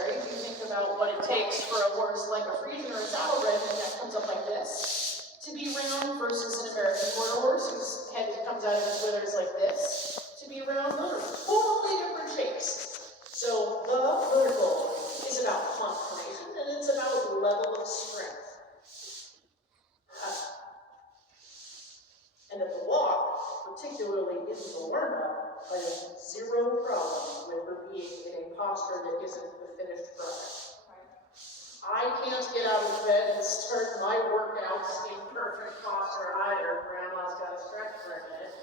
right? You think about what it takes for a horse like a Friesian or a saddlebred that comes up like this to be round versus an American quarter horse whose head comes out of his withers like this to be round. Those are totally different shapes. So the vertical is about conformation and it's about level of strength. And at the walk, particularly in the warm-up, I have zero problem with her being in a posture that isn't the finished product. I can't get out of bed and start my workouts in perfect posture either. Grandma's got to stretch for a minute.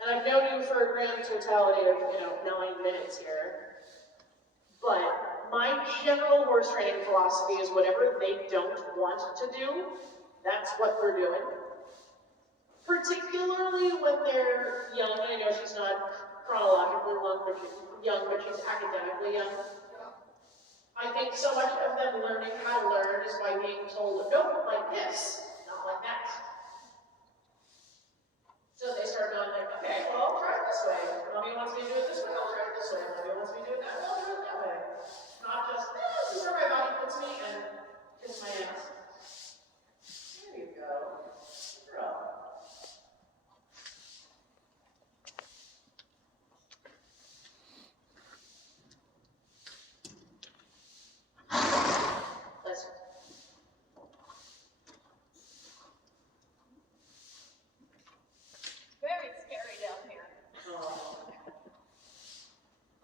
And I've known you for a grand totality of, 9 minutes here. But my general horse training philosophy is whatever they don't want to do, that's what we're doing. Particularly when they're young. I know she's not chronologically young, but she's academically young. I think so much of them learning how to learn is by being told, nope, like this, not like that. So they start going like, okay, well, I'll try it this way. Mommy wants me to do it this way, I'll try it this way. Mommy wants me to do it that way, I'll do it that way. Not just, this is where my body puts me, and kiss my ass. There you go. Girl. Listen. Very scary down here. Oh.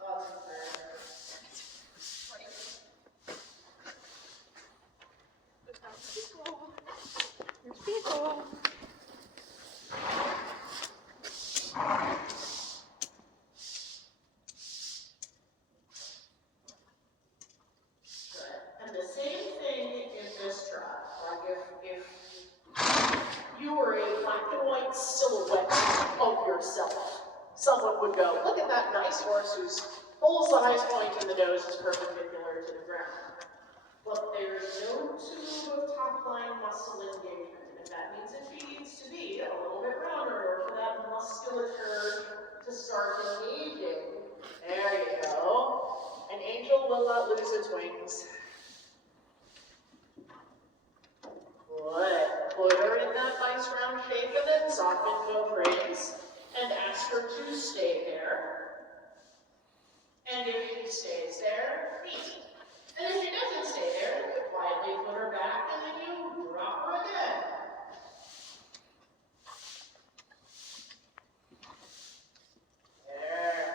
Oh, that's fair. There's people. And the same thing in this trot. Like if you were a black and white silhouette of yourself, someone would go, look at that nice horse whose whole size point in the nose is perpendicular to the ground. But there's no tube of top-line muscle engagement, and that means that she needs to be a little bit rounder or for that musculature to start engaging. There you go. An angel will not lose its wings. Good. Put her in that nice round shape and then soften both reins and ask her to stay there. And if she stays there, neat. And if she doesn't stay there, you quietly put her back and then you drop her again. There.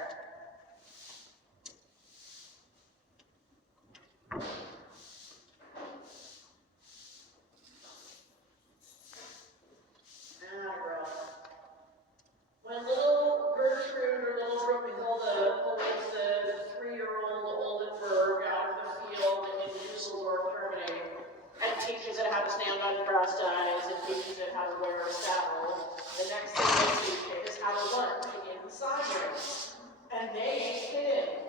Girl. When little Gertrude or little Brookhilda pulls the 3-year-old Oldenburg out of the field in Dusseldorf, Germany, and teaches it how to stand on crossed eyes and teaches it how to wear a saddle, the next thing they teach it is how to lunge in the side reins. And they ain't kidding.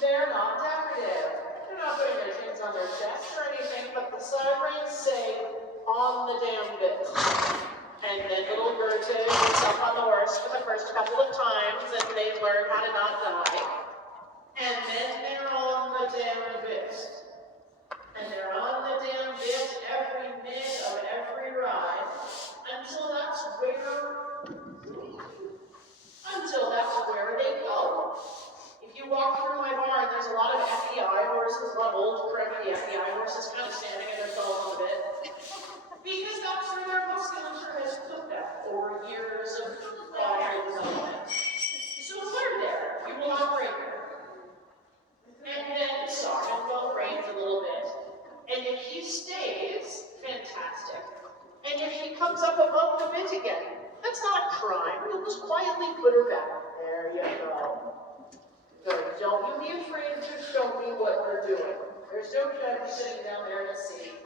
They're not decorative. They're not putting their chins on their chests or anything, but the side reins say, on the damn bit. And then little Gertrude gets up on the horse for the first couple of times, and they learn how to not die. And then they're on the damn bit. And they're on the damn bit every minute of every ride until that's where they go. If you walk through my barn, there's a lot of FBI horses, a lot of old crappy FBI horses kind of standing in their toes on the bit. Because that's where their musculature has put them over years of body development. So put her there. You will not break her. And then soften both reins a little bit. And if she stays, fantastic. And if she comes up above the bit again, that's not a crime. You'll just quietly put her back. There you go. Good. Don't you be afraid to show me what we're doing. There's no judge sitting down there to see.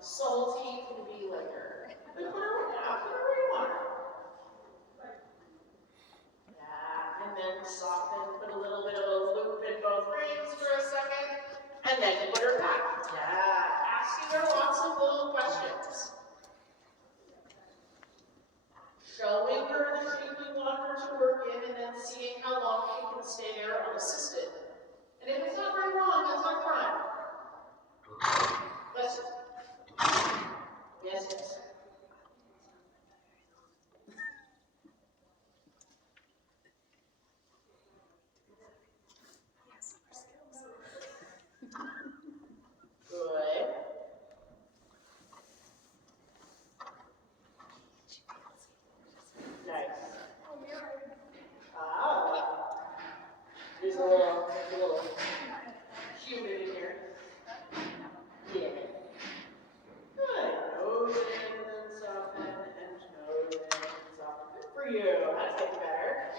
Salty can be later. But put her where you want her. Yeah, and then soften, put a little bit of a loop in both reins for a second, and then put her back. Yeah, asking her lots of little questions. Showing her the you. That's getting better.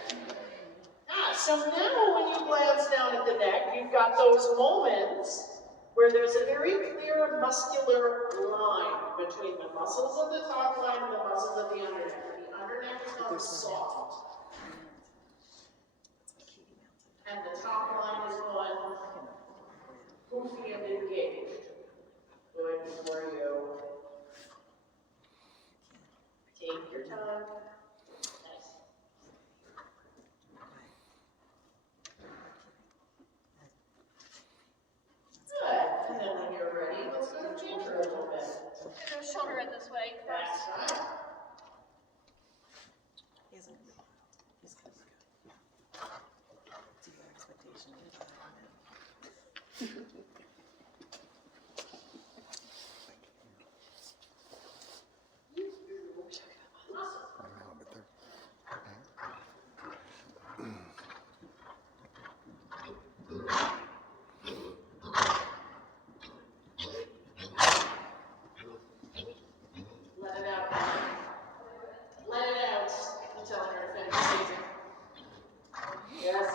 So now when you glance down at the neck, you've got those moments where there's a very clear muscular line between the muscles of the top line and the muscles of the underneck. The underneck is not soft. And the top line is on goofy and engaged. Good for you. Take your time. Nice. Good. And then when you're ready, let's go to canter a little bit. Go shoulder in this way. That's right. Let it out. Let it out. I'm telling her to finish sneezing. Yes.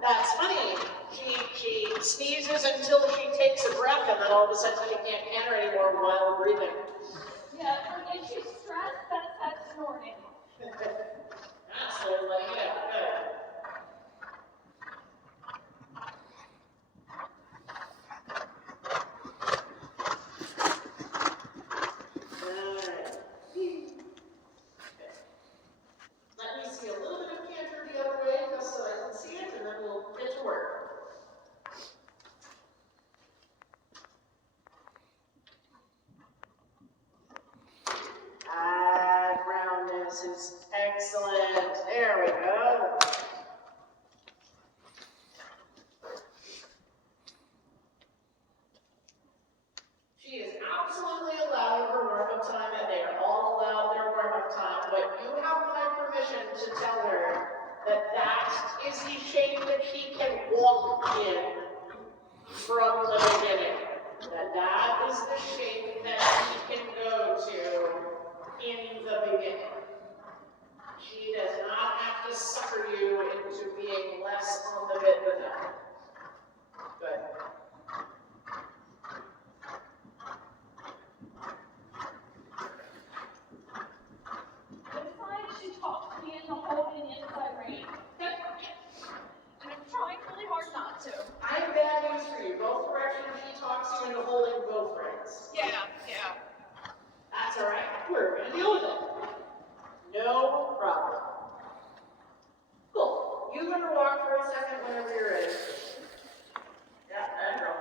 That's funny. She sneezes until she takes a breath, and then all of a sudden she can't canter anymore while breathing. Yeah, when she's stressed, that's snorting. So letting it out. Good. Let me see a little bit of canter the other way just so I can see it, and then we'll get to work. Roundness is excellent. There we go. She is absolutely allowed her warm-up time, and they are all allowed their warm-up time, but you have my permission to tell her that that is the shape that she can walk in from the beginning. That is the shape that she can go to in the beginning. She does not have to sucker you into being less on the bit than that. Good. She talks to me in the holding inside range. And I'm trying really hard not to. I have bad news for you. Both directions she talks you into holding both reins. Yeah. That's all right. We're going to deal with it. No problem. Cool. You let her walk for a second whenever you're ready. Yeah, that girl.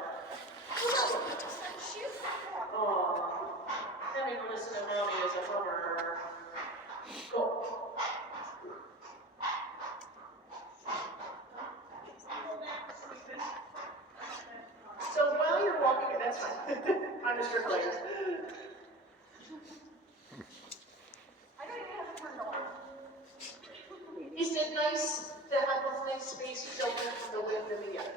Oh, having to listen to mommy is a bummer. Cool. So while you're walking, that's fine. I'm just your player. I don't even have a turn on. Isn't it nice to have a nice space sheltered from the wind and the other?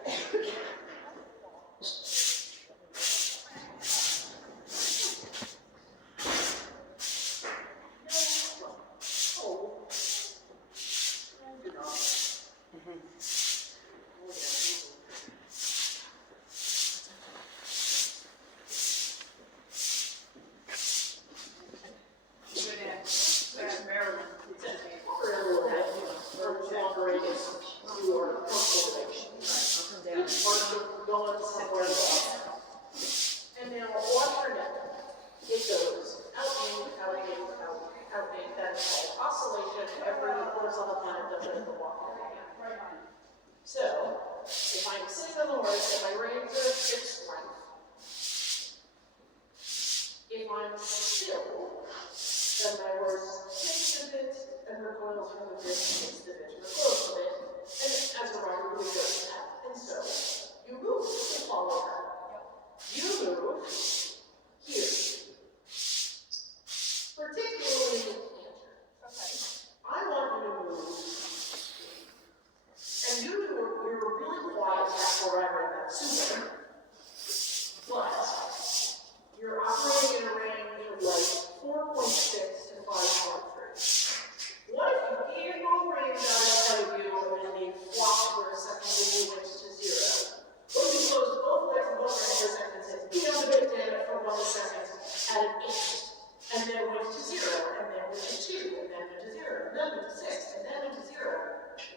And now alternate. It goes out in, out in, out in. That's called oscillation. Every horizontal planet does it in the walk. So, if I'm sitting on the horse and my reins are at fixed length, if I'm still, then my horse shifts a bit, and recoils from the bit, shifts the bit, recoils a bit, and as a rider, really does that. And so, you move to follow her. You move here, particularly in canter. Okay. I want you to move, and you're really quiet forever, and that's super. But you're operating in a range of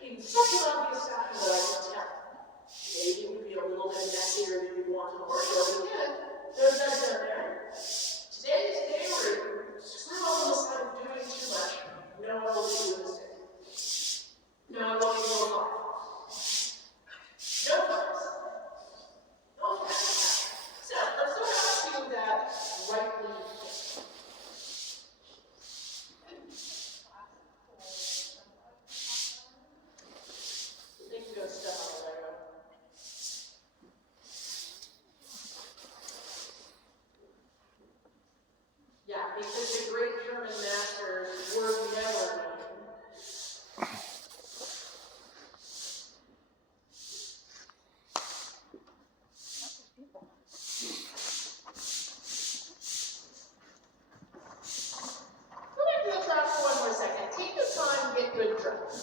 In such an obvious fashion that I can tell. Maybe it would be a little bit messier than you want in the workshop, but again, there's that down there. Today's day where you screw on the side of doing too much, no one will leave you a mistake. No one will leave you a mark. No marks. No facts. So, let's go back to that rightly fit. They can go step on the Lego. Yeah, because the great German masters were never known. Go back to the track for one more second. Take your time to get good tracks.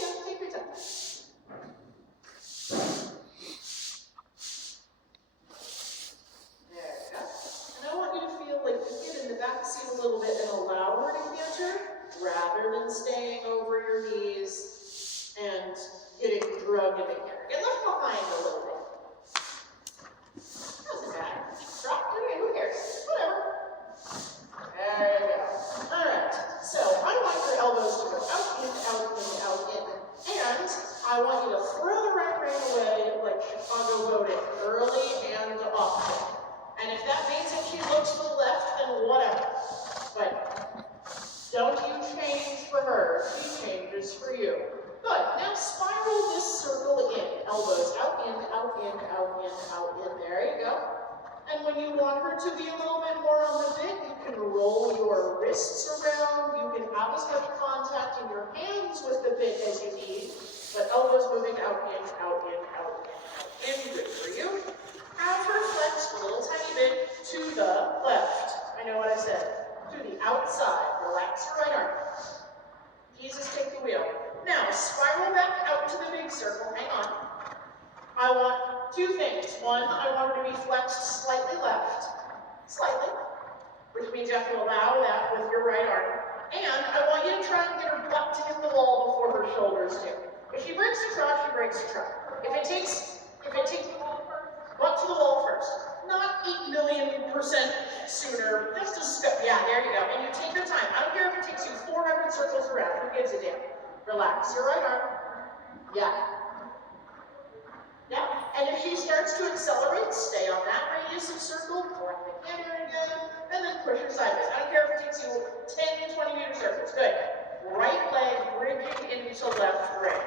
Yeah, take your time. There you go. And I want you to feel like you get in the back seat a little bit and allow her to canter, rather than staying over your knees and getting drugged in the canter. Get left behind a little bit. Doesn't matter. Drop, who cares? Whatever. There you go. Alright, so I want your elbows to go out, in, out, in, out, in. And I want you to throw the right rein away like Chicago voted, early and often. And if that means that she looks to the left, then whatever. But don't you change for her, she changes for you. Good, now spiral this circle in. Elbows out, in, out, in, out, in, out, in. There you go. And when you want her to be a little bit more on the bit, you can roll your wrists around. You can have as much contact in your hands with the bit as you need. But elbows moving out, in, out, in, out, in, out, in. Good for you. Have her flex a little tiny bit to the left. I know what I said. To the outside. Relax your right arm. Jesus, take the wheel. Now, spiral back out to the big circle. Hang on. I want two things. One, I want her to be flexed slightly left. Slightly. Which means you have to allow that with your right arm. And I want you to try and get her butt to hit the wall before her shoulders do. If she breaks the trot, she breaks the trot. If it takes butt to the wall first. Not 8,000,000% sooner. Just a step. Yeah, there you go. And you take your time. I don't care if it takes you 400 circles around. Who gives a damn? Relax your right arm. Yeah. Yeah. And if she starts to accelerate, stay on that radius of circle, collect the canter again, and then push her sideways. I don't care if it takes you 10, 20-meter circles. Good. Right leg bridging into left leg.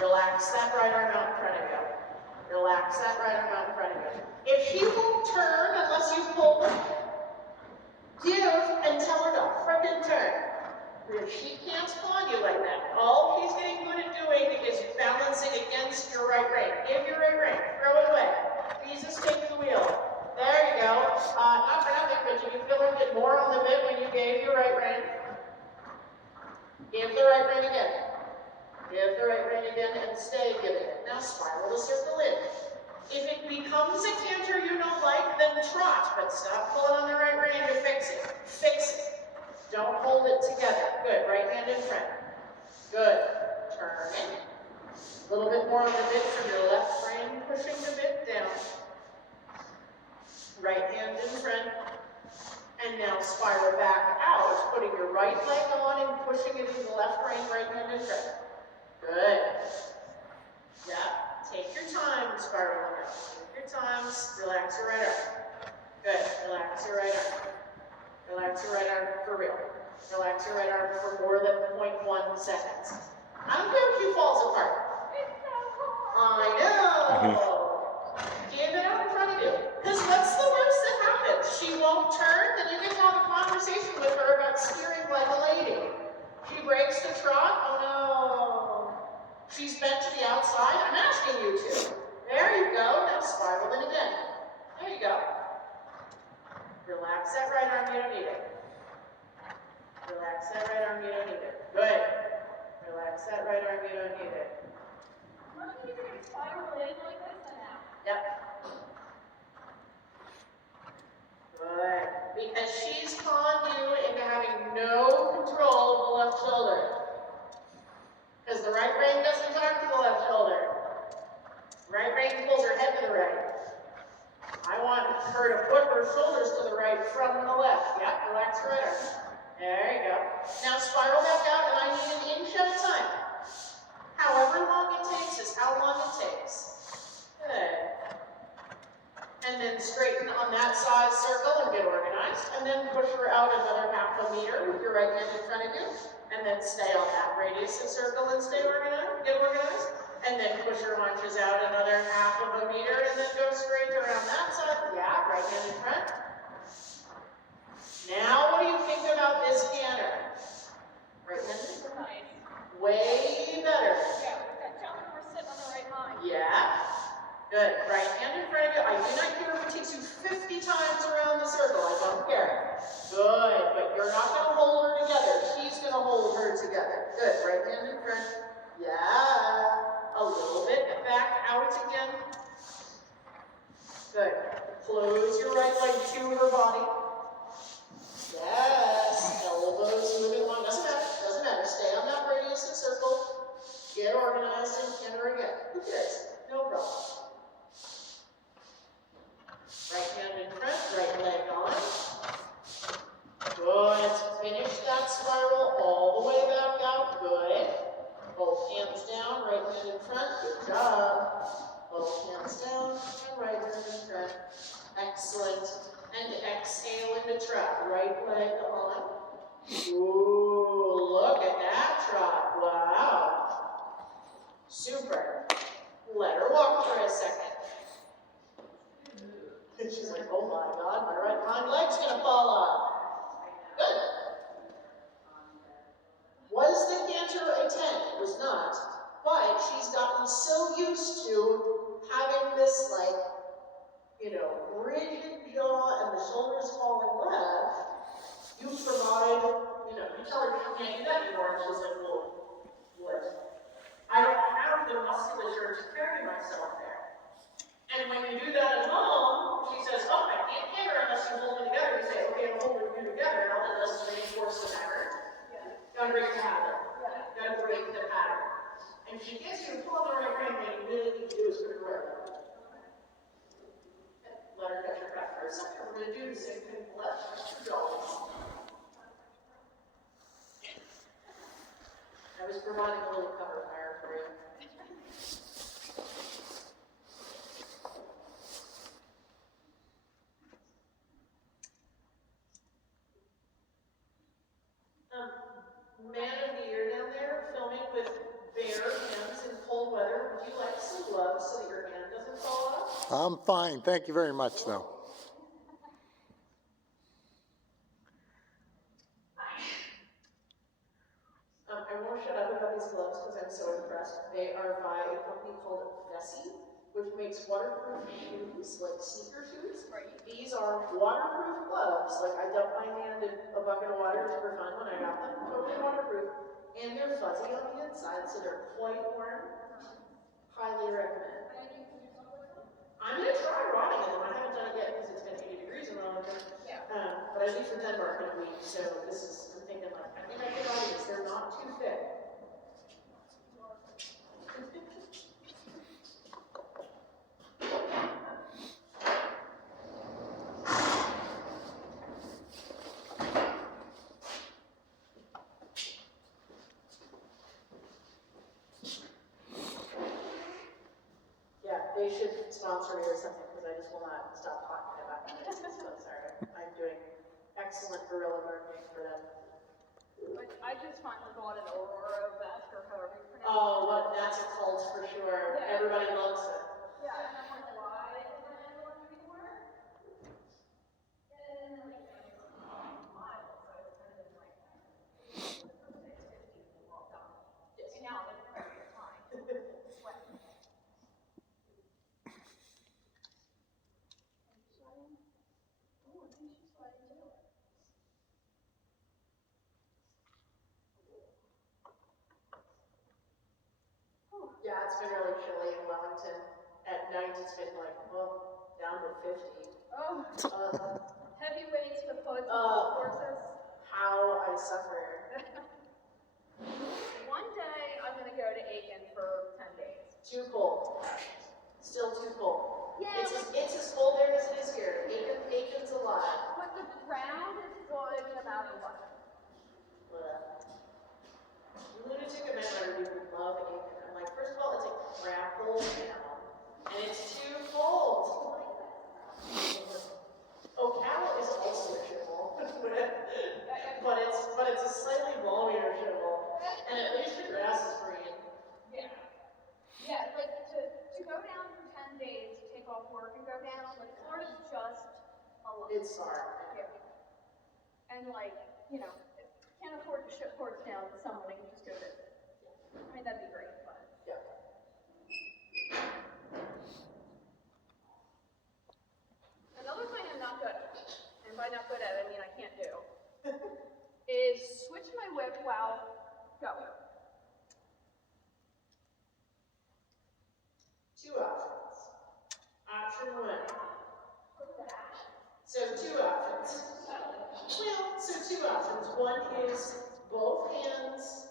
Relax that right arm out in front of you. Relax that right arm out in front of you. If she won't turn unless you pull her, give and tell her to frickin' turn. If she can't spawn you like that, all he's getting good at doing is balancing against your right rein. Give your right rein. Throw it away. Jesus, take the wheel. There you go. Not for nothing, but did you feel her get more on the bit when you gave your right rein? Give the right rein again. Give the right rein again and stay giving it. Now spiral the circle in. If it becomes a canter you don't like, then trot, but stop pulling on the right rein to fix it. Fix it. Don't hold it together. Good. Right hand in front. Good. Turn it. A little bit more on the bit from your left rein, pushing the bit down. Right hand in front. And now spiral back out, putting your right leg on and pushing it in the left rein, right hand in front. Good. Yeah. Take your time spiraling out. Take your time. Relax your right arm. Good. Relax your right arm. Relax your right arm for real. Relax your right arm for more than 0.1 seconds. I don't care if she falls apart. I know. Give it out in front of you. Because what's the worst that happens? She won't turn, then you get to have a conversation with her about steering like a lady. She breaks the trot. Oh no. She's bent to the outside. I'm asking you to. There you go. Now spiral in again. There you go. Relax that right arm, you don't need it. Relax that right arm, you don't need it. Good. Relax that right arm, you don't need it. Why don't you do a spiral in like this now? Yep. Good. Because she's conned you into having no control of the left shoulder. want her to put her shoulders to the right from the left. Yeah, relax her right arm. There you go. Now spiral back out, and I need an inch at a time. However long it takes is how long it takes. Good. And then straighten on that size circle and get organized. And then push her out another half a meter with your right hand in front of you. And then stay on that radius and circle and stay organized, get organized. And then push her haunches out another half of a meter and then go straight around that side. Yeah, right hand in front. Now what do you think about this canter? Right hand in front. Nice. Way better. Yeah, tell them we're sitting on the right line. Yeah. Good. Right hand in front of you. I do not care if it takes you 50 times around the circle. I don't care. Good. But you're not going to hold her together. She's going to hold her together. Good. Right hand in front. Yeah. A little bit back out again. Good. Close your right leg to her body. Yes. Elbows moving along. Doesn't matter. Doesn't matter. Stay on that radius and circle. Get organized and canter again. Who cares? No problem. Right hand in front, right leg on. Good. Finish that spiral all the way back out. Good. Both hands down, right hand in front. Good job. Both hands down and right hand in front. Excellent. And exhale into trot. Right leg on. Ooh, look at that trot. Wow. Super. Let her walk for a second. And she's like, oh my God, my right hind leg's gonna fall off. Good. Was the canter a 10? It was not. But she's gotten so used to having this, like, rigid jaw and the shoulders falling left. You provide, you tell her she can't do that anymore, and she's like, well, what? I don't have the musculature to carry myself there. And when you do that at home, she says, oh, I can't canter unless you hold me together. You say, okay, I'm holding you together, and all that does is reinforce the pattern. Yeah. Gotta break the pattern. Yeah. Gotta break the pattern. And if she gets you to pull on the right rein, what you really need to do is put her right. Let her catch her breath for a second. We're gonna do the same thing with the left. Go. I was providing a little cover fire for you. Man of the year down there, filming with bare hands in cold weather. Would you like some gloves so that your hand doesn't fall off? I'm fine. Thank you very much, though. I won't shut up about these gloves because I'm so impressed. They are by a company called Vessi, which makes waterproof shoes, like sneaker shoes. Right. These are waterproof gloves. Like, I dumped my hand in a bucket of water for fun when I got them. Totally waterproof. And they're fuzzy on the inside, so they're quite warm. Highly recommend. I'm going to try rotting in them. I haven't done it yet because it's been 80 degrees in Wellington. Yeah. But I leave for Denmark in a week, so this is, I'm thinking, like, I think I can ride these. They're not too thick. They should sponsor me or something because I just will not stop talking about it. I'm so sorry. I'm doing excellent guerrilla marketing for them. But I just finally bought an Aurora vest or however you pronounce it. Oh, well, that's a cult for sure. Yeah. Everybody loves it. Yeah, and I'm like, why isn't anyone anymore? And like, miles, so it's kind of like, the first day is 50 and walked out. Yes. And now I'm in the perfect time. Sweating. Yeah, it's been really chilly in Wellington. At night, it's been like, well, down to 50. Oh, heavy weights with horses. How I suffer. One day, I'm going to go to Aiken for 10 days. Too cold. Still too cold. Yeah, it's as cold there as it is here. it's far. Yeah. And like, you know, if you can't afford to ship ports down to someone and just go visit. I mean, that'd be great, but. Yeah. Another thing I'm not good at, and by not good at I mean I can't do, is switch my whip while going. Two options. Option one. So two options. Well, so two options. One is both reins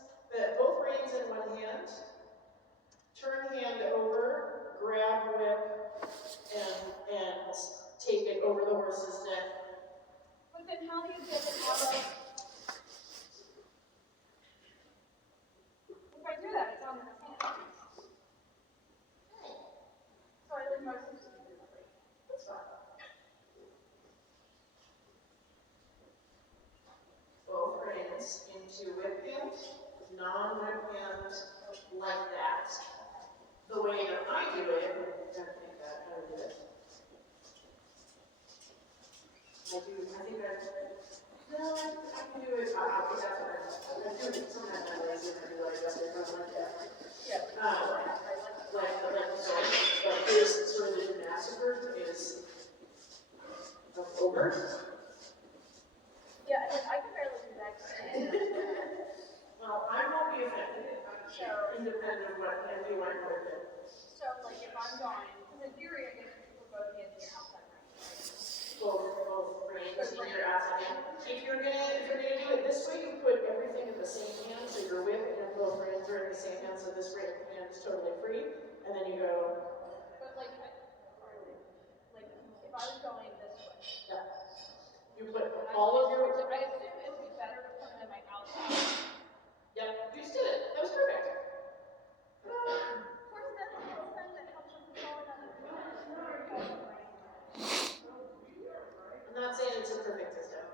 in one hand. Turn hand over, grab whip, and take it over the horse's neck. But then how do you get it out of? If I do that, it's on his hand. So I leave my sister to do it. That's fine. Both reins into whip hand, non-whip hand, like that. The way that I do it, don't think that, how to do it. No, I can do it, I do it, sometimes I lazy and I do like that, but like that. Like this sort of the gymnastic version is over. Yeah, I can barely do that. Well, I won't be affected, independent of what hand you want to put it. So, like, if I'm going, because in theory, I guess you could both hands in your outside range. Both reins in your outside hand. If you're gonna do it this way, you put everything in the same hand, so your whip and both reins are in the same hand, so this hand is totally free, and then you go. But like if I was going this way. Yeah. You put all of your. I assume it would be better to put them in my outside. Yep, you just did it. That was perfect. Of course, that's a little thing that helps with controlling on the I'm not saying it's a perfect system.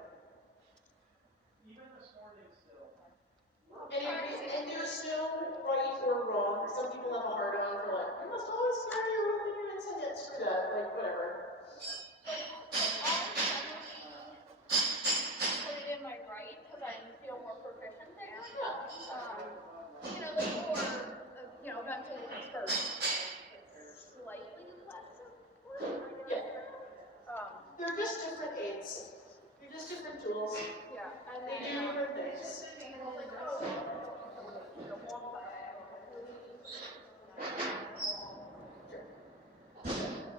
Even this morning still. And there's no right or wrong. Some people have a hard on for like, you must always carry your own ignorance and it. Screw that, like whatever. put it in my right because I feel more proficient there. Yeah. You know, like or eventually it's first. It's slightly less important. Yeah. They're just different aids. They're just different tools. Yeah, and They then do different things. and I was like, oh, the walk back.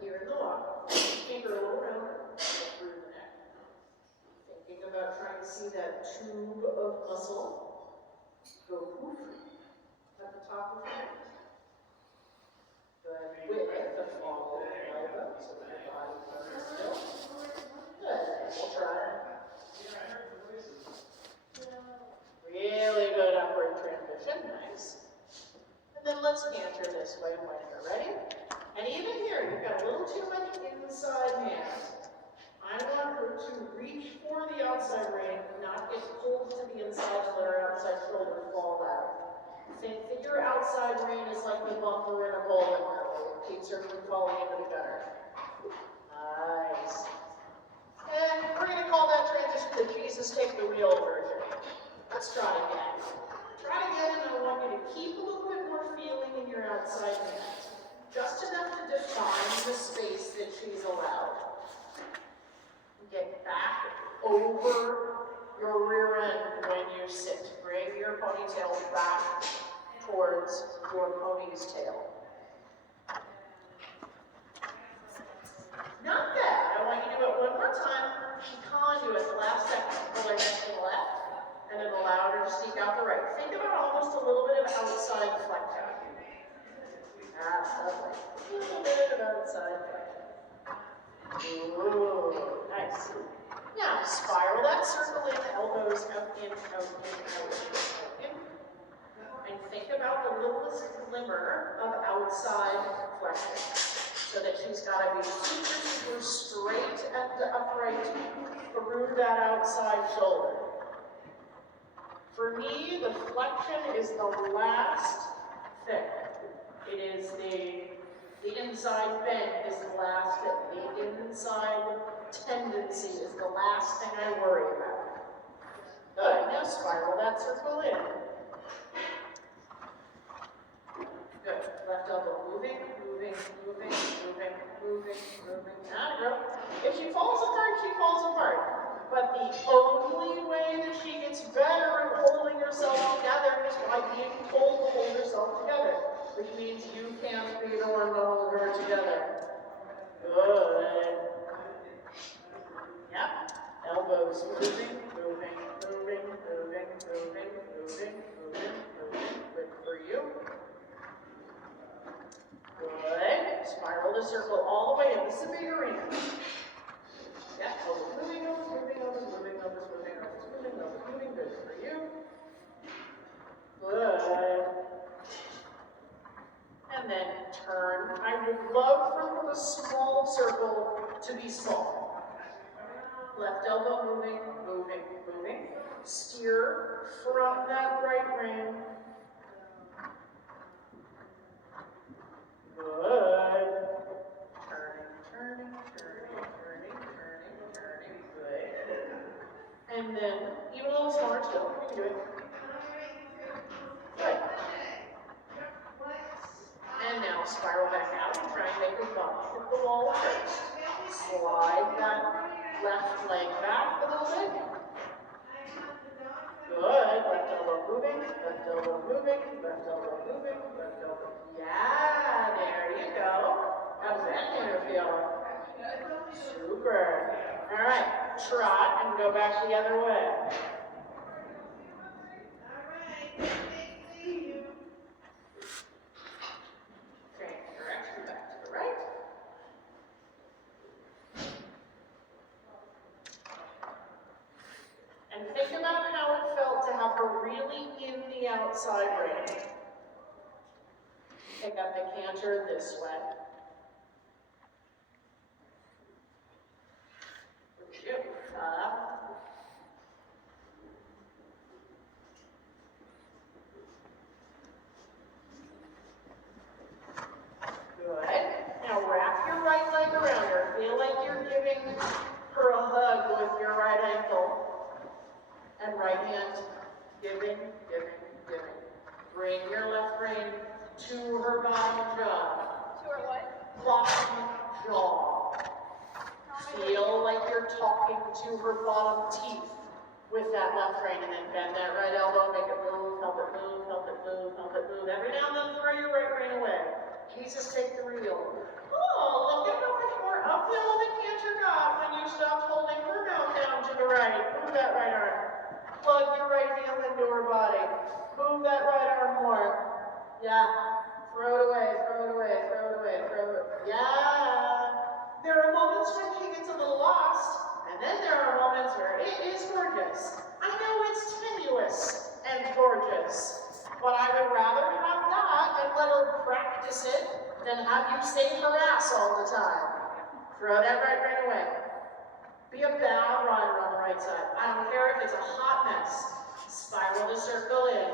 Here in the walk, finger a little round, through the neck. Thinking about trying to see that tube of muscle go poof at the top of your neck. Good. With the fall of the elbow, so that your body comes still. Good. We'll try. Really good upward transition. Nice. And then let's canter this way when you're ready. And even here, you've got a little too much inside hand. I want her to reach for the outside rein, not get pulled to the inside and let her outside shoulder fall out. Think that your outside rein is like the bumper in a bowling alley. It keeps her from falling into the gutter. Nice. And we're going to call that transition the Jesus Take the Wheel version. Let's try again. Try again, and I want you to keep a little bit more feeling in your outside hand. Just enough to define the space that she's allowed. Get back over your rear end when you sit. Bring your ponytail back towards your pony's tail. Not bad. I want you to do it one more time. Pecan, do it the last second. Pull her neck to the left, and then allow her to sneak out the right. Think about almost a little bit of outside flexion. That's lovely. A little bit of outside flexion. Ooh, nice. Now, spiral that circle in, elbows up, in, out, in. And think about the littlest glimmer of outside flexion. So that she's got to be super, super straight and upright through that outside shoulder. For me, the flexion is the last thing. It is the inside bend is the last thing. The inside tendency is the last thing I worry about. Good, now spiral that circle in. Good, left elbow moving, moving, moving, moving, moving, moving. Not grow. If she falls apart, she falls apart. But the only way that she gets better at holding herself together is by being told to hold herself together. Which means you can't be the one to hold her together. Good. Yep. Elbows moving, moving, moving, moving, moving, moving, moving, moving. Good for you. Good. Spiral the circle all the way in. This is a big arena. Yep. Elbows moving, elbows moving, elbows moving, elbows moving, elbows moving, elbows moving. Good for you. Good. And then turn. I would love for the small circle to be small. Left elbow moving, moving, moving. Steer from that right rein. Good. Turning, turning, turning, turning, turning, turning. Good. And then, even a little smaller still, we can do it. Good. And now spiral back out and try and make a bump hit the wall first. Slide that left leg back a little bit. Good. Left elbow moving, left elbow moving, left elbow moving, left elbow. Yeah, there you go. How does that kind of feel? Super. All right, trot and go back the other way. Change direction back to the right. And think about how it felt to have her really in the outside rein. Pick up the canter this way. Good. Now wrap your right leg around her. Feel like you're giving her a hug with your right ankle. And right hand, giving, giving, giving. Bring your left rein to her bottom jaw. To her what? Bottom jaw. Feel like you're talking to her bottom teeth with that left rein, and then bend that right elbow, make it move, help it move, help it move, help it move. Every now and then throw your right rein away. Jesus, take the wheel. Oh, look at how much more uphill the canter got when you stopped holding her mouth down to the right. Move that right arm. Plug your right heel into her body. Move that right arm more. Yeah. Throw it away, throw it away, throw it away, throw it. Yeah. There are moments when she gets a little lost, and then there are moments where it is gorgeous. I know it's tenuous and gorgeous, but I would rather have that and let her practice it than have you save her ass all the time. Throw that right away. Be a bad rider on the right side. I don't care if it's a hot mess. Spiral the circle in.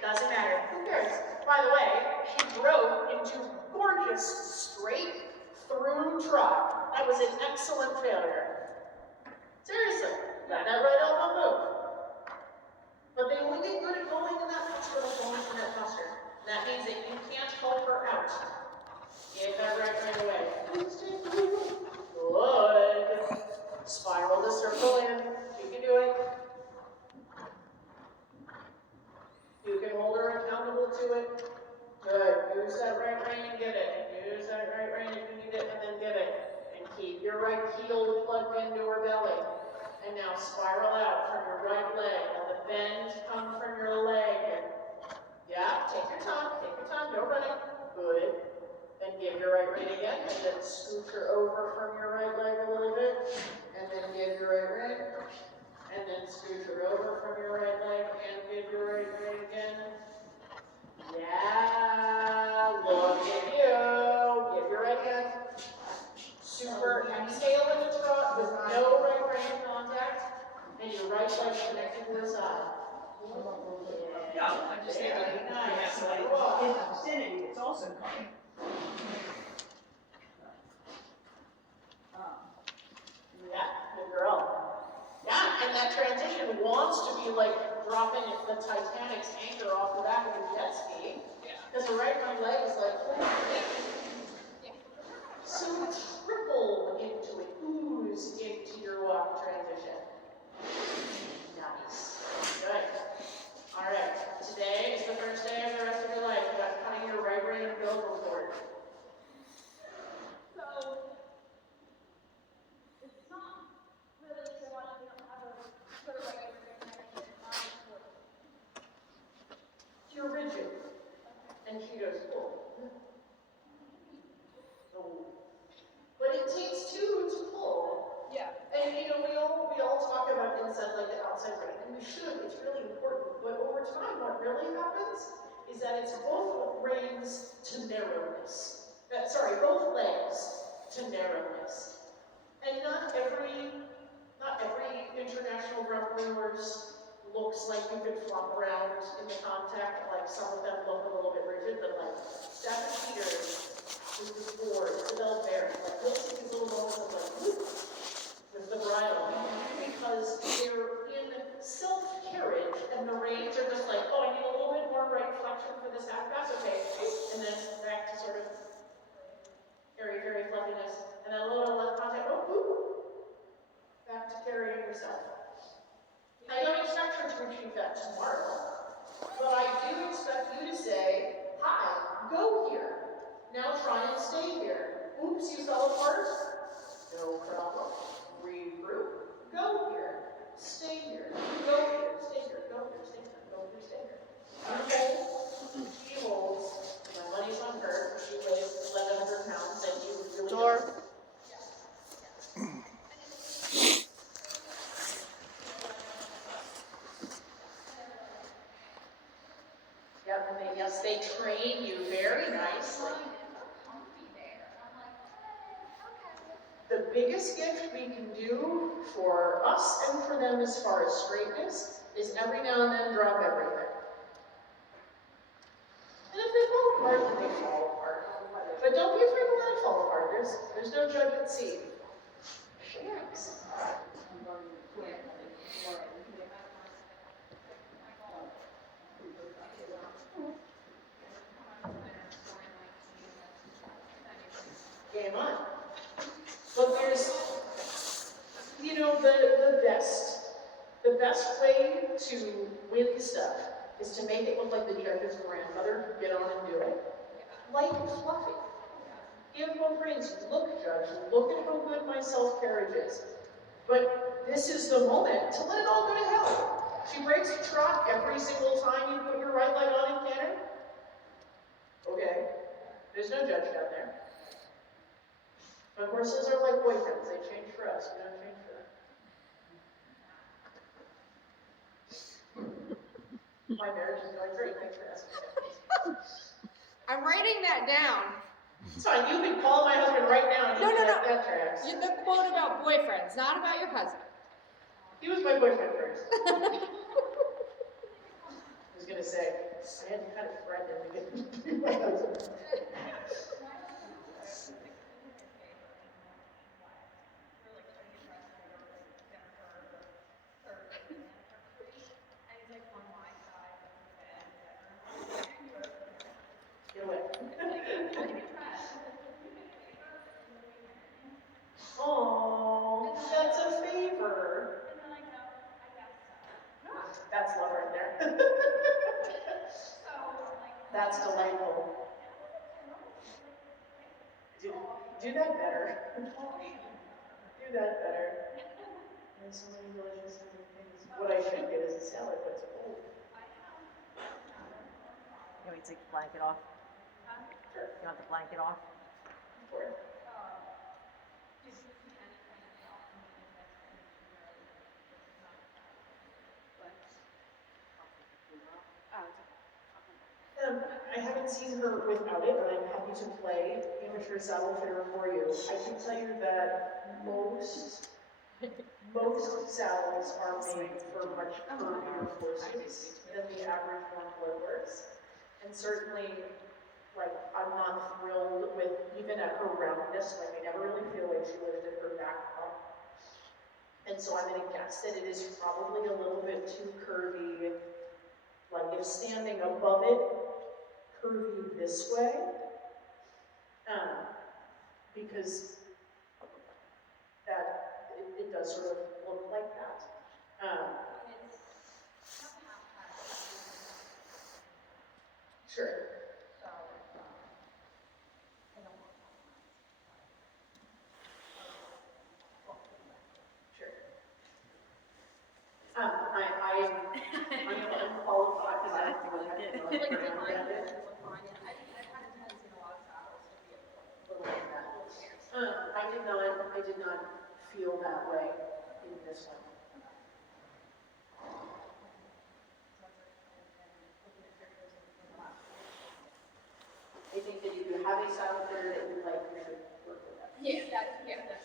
Doesn't matter. Who cares? By the way, she broke into gorgeous straight through trot. That was an excellent failure. Seriously, let that right elbow move. But they only get good at going in that posture or going in that posture. That means that you can't help her out. Get that right away. Please take the wheel. Good. Spiral the circle in. You can do it. You can hold her accountable to it. Good. Use that right rein and get it. Use that right rein if you need it, and then get it. And keep your right heel plugged into her belly. And now spiral out from your right leg. Now the bend come from your leg. Yeah, take your time, no running. Good. Then give your right rein again, and then scoot her over from your right leg a little bit. And then give your right rein. And then scoot her over from your right leg, and give your right rein again. Yeah, look at you. Give your right hand. Super. Exhale in the trot with no right rein contact, and your right leg connected to the side. Yeah, I'm just thinking, Very if nice. you have somebody in the vicinity, it's also coming. Yeah. be like dropping the Titanic's anchor off the back of a jet ski. Because her right front leg is like, holy shit. So triple into it, ooze into your walk transition. Nice. Good. All right. Today is the first day of the rest of your life about cutting your right brain umbilical cord. So, it's not really so much we don't have a sort of like connection. You're rigid. And she goes, oh. No. But it takes two to pull. Yeah. And we all talk about inside like the outside brain, and we should, it's really important. But over time, what really happens is that it's both brains to narrowness. Both legs to narrowness. And not every international entrepreneurs looks like you could flop around in the contact, like some of them look a little bit rigid, but like Stafford Peters, Lucas Ford, Isabel Baird, like you'll see these little moments of like, whoop, with the bridle, because they're in self-carriage, and the reins are just like, oh, I need a little bit more right flexion for this half pass, okay, and then back to sort of airy, fairy fluffiness, and then a little left contact, oh, whoop, back to carrying yourself. I don't expect her to achieve that tomorrow, but I do expect you to say, hi, go here. Now try and stay here. Oops, you fell apart? No problem. Regroup. Go here. Stay here. Go here. Stay here. Go here. Stay here. Go here. Stay here. You hold. She holds. My money's on her. She weighs 1,100 pounds, and you really Door. Yes, they train you very nicely. The biggest gift we can do for us and for them as far as straightness is every now and then drop everything. And if they fall apart, then they fall apart. But don't be afraid to let it fall apart. There's no judgment seat. Shanks. Game on. But there's, the best way to win stuff is to make it look like the judge's grandmother, get on and do it. Light and fluffy. Give both reins, look, judge, look at how good my self-carriage is. But this is the moment to let it all go to hell. She breaks a trot every single time you put your right leg on in cannon. Okay, there's no judge down there. But horses are like boyfriends, they change for us, we don't change for them. My marriage is going great, thanks for asking. I'm writing that down. It's fine, you can call my husband right now and No. that tracks. The quote about boyfriends, not about your husband. He was my boyfriend first. I was gonna say, I had to kind of threaten him to get my husband. Get away. Oh, that's a favor. That's love right there. That's delightful. Do that better. Do that better. There's so many delicious things. What I should get is a salad, but it's cold. You want me to take the blanket off? Sure. You want the blanket off? For it. I haven't seen her without it, but I'm happy to play amateur saddle fitter for you. I can tell you that most saddles are made for much curvier horses than the average one blood works. And certainly, like, I'm not thrilled with, even at her roundness, like, I never really feel like she lifted her back up. And And so I'm gonna guess that it is probably a little bit too curvy, like if standing above it, curvy this way. Because that, it does sort of look like that. Sure. Sure. I am unqualified because I have to look at it. I've had a tendency in a lot of travels to be able to Little like that. I did not feel that way in this one. I think that if you have a style fitter that you like, you should work with that. Yeah, that's